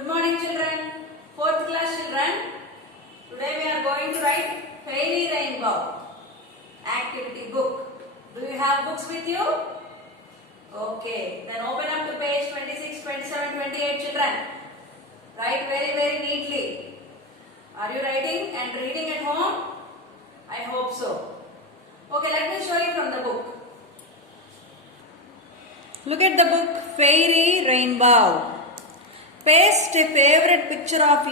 Good morning children, 4th class children. Today we are going to write Fairy Rainbow activity book. Do you have books with you? Okay, then open up to page 26, 27, 28 children. Write very neatly. Are you writing and reading at home? I hope so. Okay, let me show you from the book. Look at the book Fairy Rainbow. Paste a favorite picture of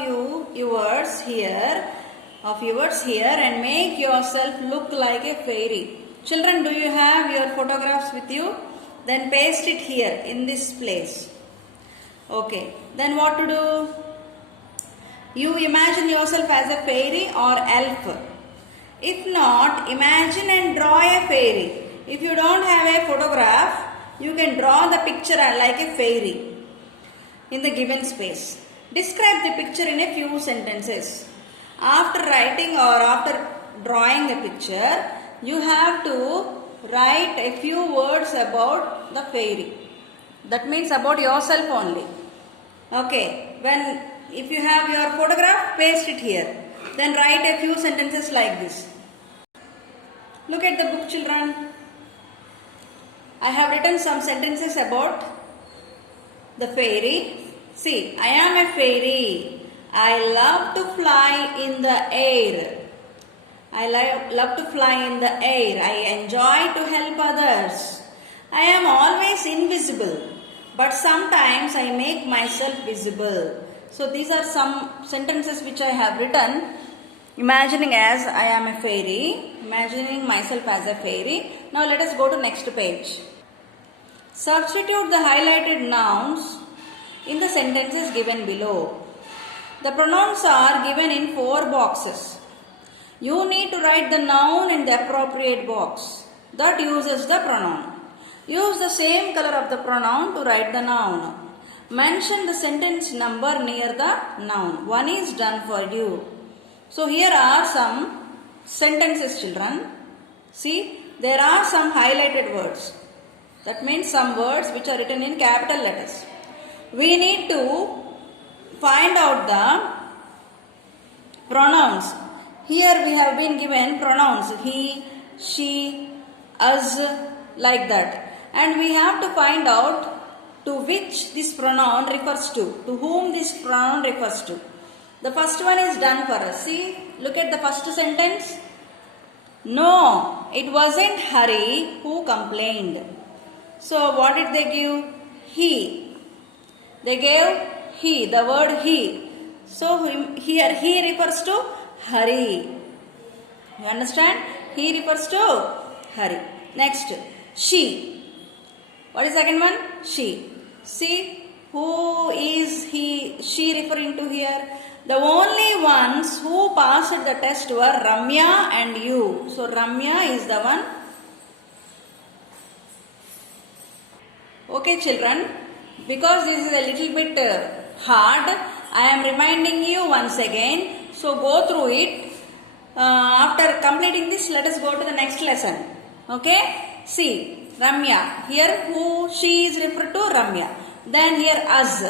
yours here and make yourself look like a fairy. Children, do you have your photographs with you? Then paste it here in this place. Okay, then what to do? You imagine yourself as a fairy or elf. If not, imagine and draw a fairy. If you don't have a photograph, you can draw the picture like a fairy in the given space. Describe the picture in a few sentences. After writing or after drawing the picture, you have to write a few words about the fairy. That means about yourself only. Okay, if you have your photograph, paste it here. Then write a few sentences like this. Look at the book, children. I have written some sentences about the fairy. See, I am a fairy. I love to fly in the air. I love to fly in the air. I enjoy to help others. I am always invisible, but sometimes I make myself visible. So these are some sentences which I have written, imagining as I am a fairy, imagining myself as a fairy. Now let us go to next page. Substitute the highlighted nouns in the sentences given below. The pronouns are given in 4 boxes. You need to write the noun in the appropriate box that uses the pronoun. Use the same color of the pronoun to write the noun. Mention the sentence number near the noun. One is done for you. So here are some sentences, children. See, there are some highlighted words. That means some words which are written in capital letters. We need to find out the pronouns. Here we have been given pronouns he, she, us, like that. And we have to find out to which this pronoun refers to whom this pronoun refers to. The first one is done for us. See, look at the first sentence. No, it wasn't Hari who complained. So what did they give? He. They gave he, the word he. So here he refers to Hari. You understand? He refers to Hari. Next, she. What is the second one? She. See, who is she referring to here? The only ones who passed the test were Ramya and you. So Ramya is the one. Okay children, because this is a little bit hard, I am reminding you once again. So go through it. After completing this, let us go to the next lesson. Okay? See, Ramya. Here who she is referred to? Ramya. Then here us.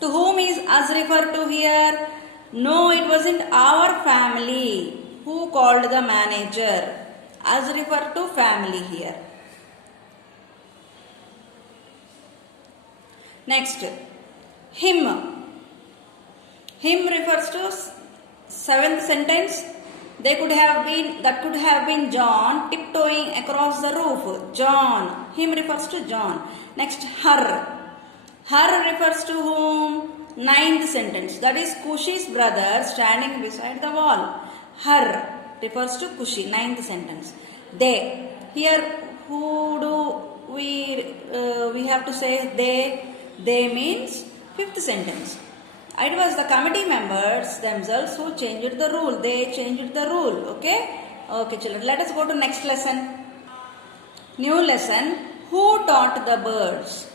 To whom is us referred to here? No, it wasn't our family. Who called the manager? Us referred to family here. Next, him. Him refers to 7th sentence. That could have been John tiptoeing across the roof. John. Him refers to John. Next, her. Her refers to whom? 9th sentence. That is Kushi's brother standing beside the wall. Her refers to Kushi. 9th sentence. They. Here, who do we have to say they? They means 5th sentence. It was the committee members themselves who changed the rule. They changed the rule. Okay? Okay children. Let us go to next lesson. New lesson. Who taught the birds?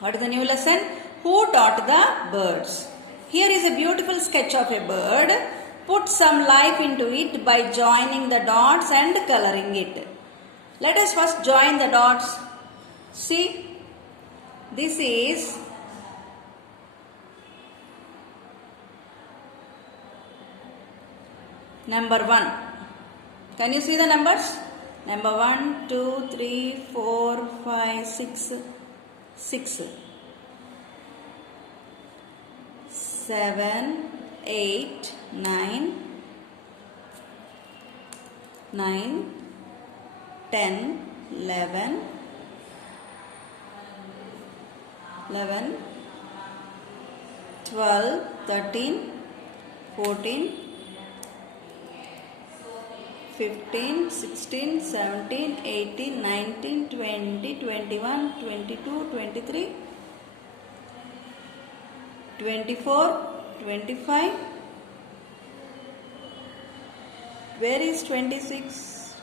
What is the new lesson? Who taught the birds? Here is a beautiful sketch of a bird. Put some life into it by joining the dots and coloring it. Let us first join the dots. See, this is Number 1. Can you see the numbers? Number 1, 2, 3, 4, 5, 6, 6. 7, 8, 9, 9, 10, 11, 11, 12, 13, 14, 15, 16, 17, 18, 19, 20, 21, 22, 23, 24, 25. Where is 26?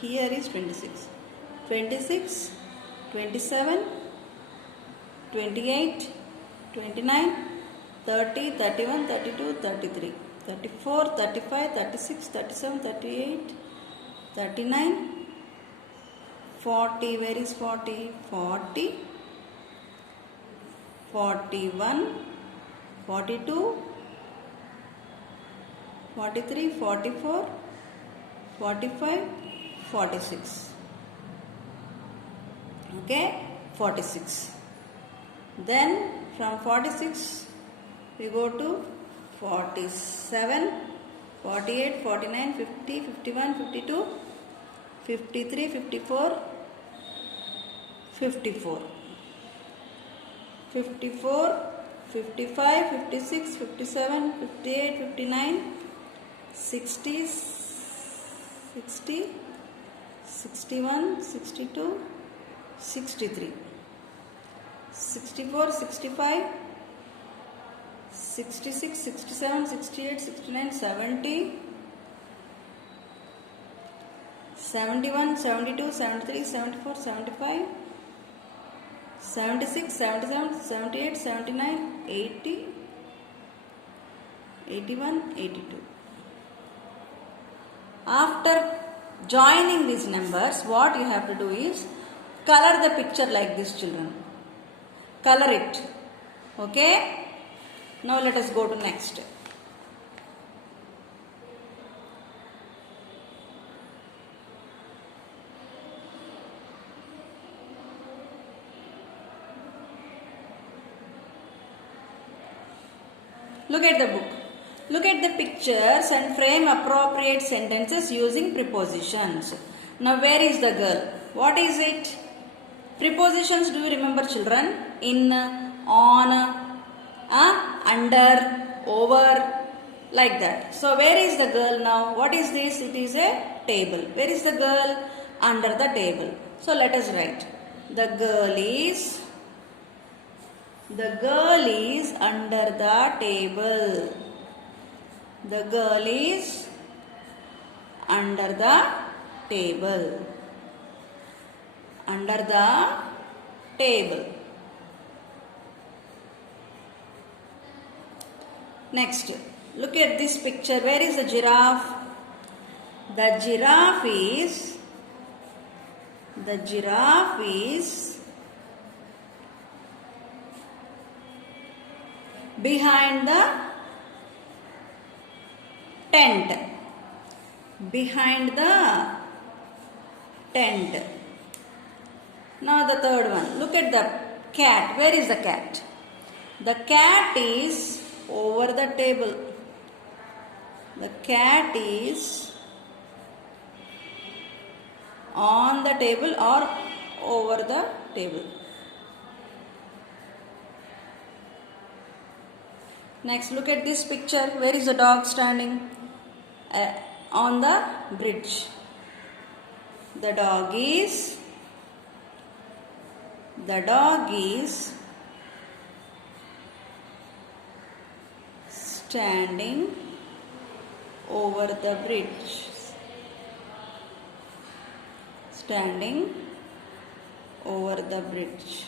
Here is 26. 26, 27, 28, 29, 30, 31, 32, 33, 34, 35, 36, 37, 38, 39, 40. Where is 40? 40, 41, 42, 43, 44, 45, 46. Okay, 46. Then from 46 we go to 47, 48, 49, 50, 51, 52, 53, 54, 54, 54, 55, 56, 57, 58, 59, 60, 60, 61, 62, 63, 64, 65, 66, 67, 68, 69, 70, 71, 72, 73, 74, 75, 76, 77, 78, 79, 80, 81, 82. After joining these numbers, what you have to do is color the picture like this, children. Color it. Okay? Now let us go to next. Look at the book. Look at the pictures and frame appropriate sentences using prepositions. Now where is the girl? What is it? Prepositions, do you remember, children? In, on, under, over, like that. So where is the girl now? What is this? It is a table. Where is the girl? Under the table. So let us write. The girl is under the table. The girl is under the table. Under the table. Next, look at this picture. Where is the giraffe? The giraffe is behind the tent. Behind the tent. Now the third one. Look at the cat. Where is the cat? The cat is over the table. The cat is on the table or over the table. Next, look at this picture. Where is the dog standing? On the bridge. The dog is standing over the bridge. Standing over the bridge.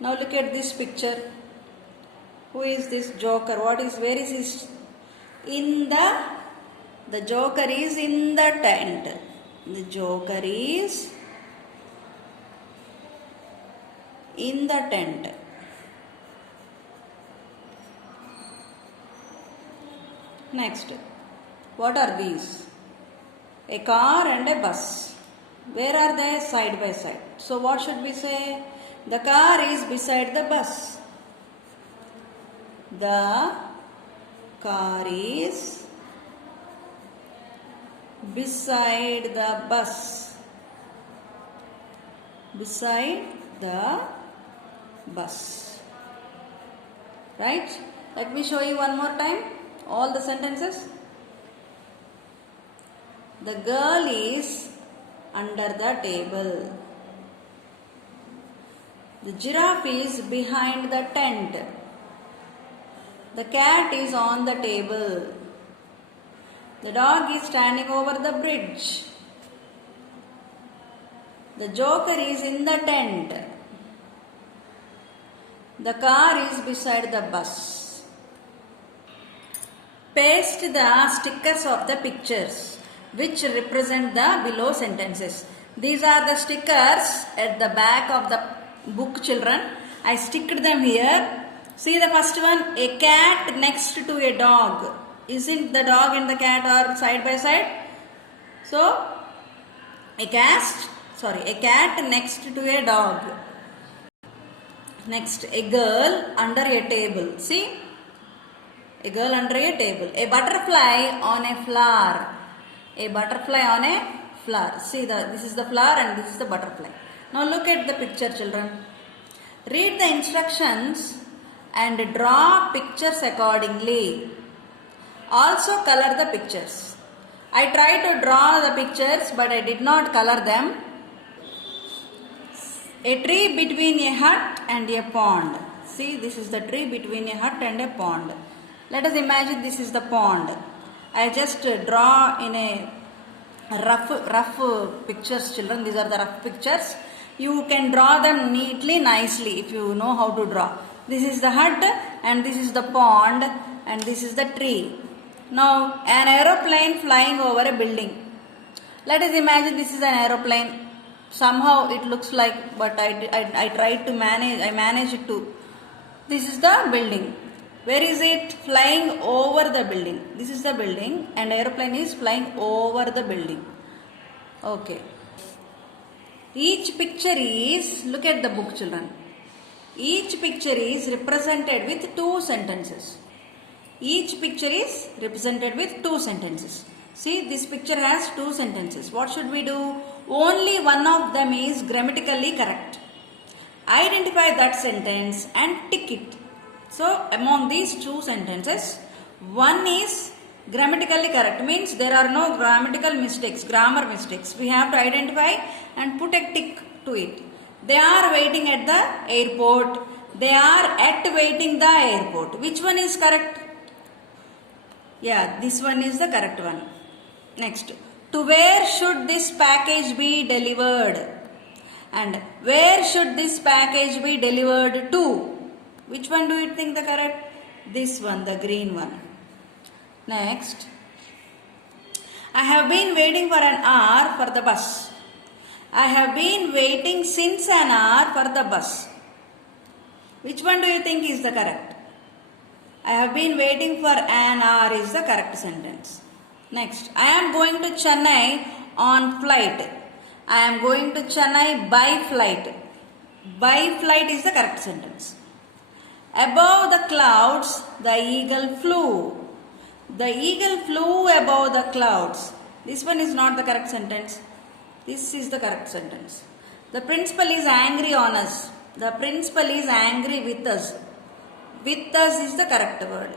Now look at this picture. Who is this joker? Where is his? The joker is in the tent. The joker is in the tent. Next, what are these? A car and a bus. Where are they? Side by side. So what should we say? The car is beside the bus. The car is beside the bus. Beside the bus. Right? Let me show you one more time all the sentences. The girl is under the table. The giraffe is behind the tent. The cat is on the table. The dog is standing over the bridge. The joker is in the tent. The car is beside the bus. Paste the stickers of the pictures which represent the below sentences. These are the stickers at the back of the book, children. I sticked them here. See the first one, a cat next to a dog. Isn't the dog and the cat are side by side? So, a cat next to a dog. Next, a girl under a table. See? A girl under a table. A butterfly on a flower. A butterfly on a flower. See, this is the flower and this is the butterfly. Now look at the picture, children. Read the instructions and draw pictures accordingly. Also color the pictures. I tried to draw the pictures but I did not color them. A tree between a hut and a pond. See, this is the tree between a hut and a pond. Let us imagine this is the pond. I just draw in a rough pictures, children. These are the rough pictures. You can draw them neatly, nicely if you know how to draw. This is the hut and this is the pond and this is the tree. Now an aeroplane flying over a building. Let us imagine this is an aeroplane. Somehow it looks like, but I tried to manage, I managed to. This is the building. Where is it? Flying over the building. This is the building and aeroplane is flying over the building. Okay. Each picture is, look at the book, children. Each picture is represented with two sentences. Each picture is represented with two sentences. See, this picture has two sentences. What should we do? Only one of them is grammatically correct. Identify that sentence and tick it. So, among these two sentences, one is grammatically correct. Means there are no grammatical mistakes, grammar mistakes. We have to identify and put a tick to it. They are waiting at the airport. They are at waiting the airport. Which one is correct? Yeah, this one is the correct one. Next, to where should this package be delivered? And where should this package be delivered to? Which one do you think the correct? This one, the green one. Next, I have been waiting for an hour for the bus. I have been waiting since an hour for the bus. Which one do you think is the correct? I have been waiting for an hour is the correct sentence. Next, I am going to Chennai on flight. I am going to Chennai by flight. By flight is the correct sentence. Above the clouds, the eagle flew. The eagle flew above the clouds. This one is not the correct sentence. This is the correct sentence. The principal is angry on us. The principal is angry with us. With us is the correct word.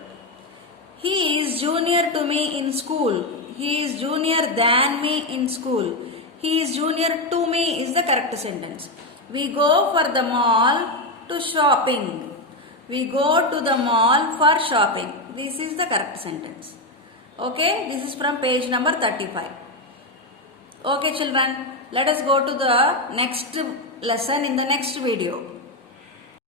He is junior to me in school. He is junior than me in school. He is junior to me is the correct sentence. We go for the mall to shopping. We go to the mall for shopping. This is the correct sentence. Okay, this is from page number 35. Okay children, let us go to the next lesson in the next video.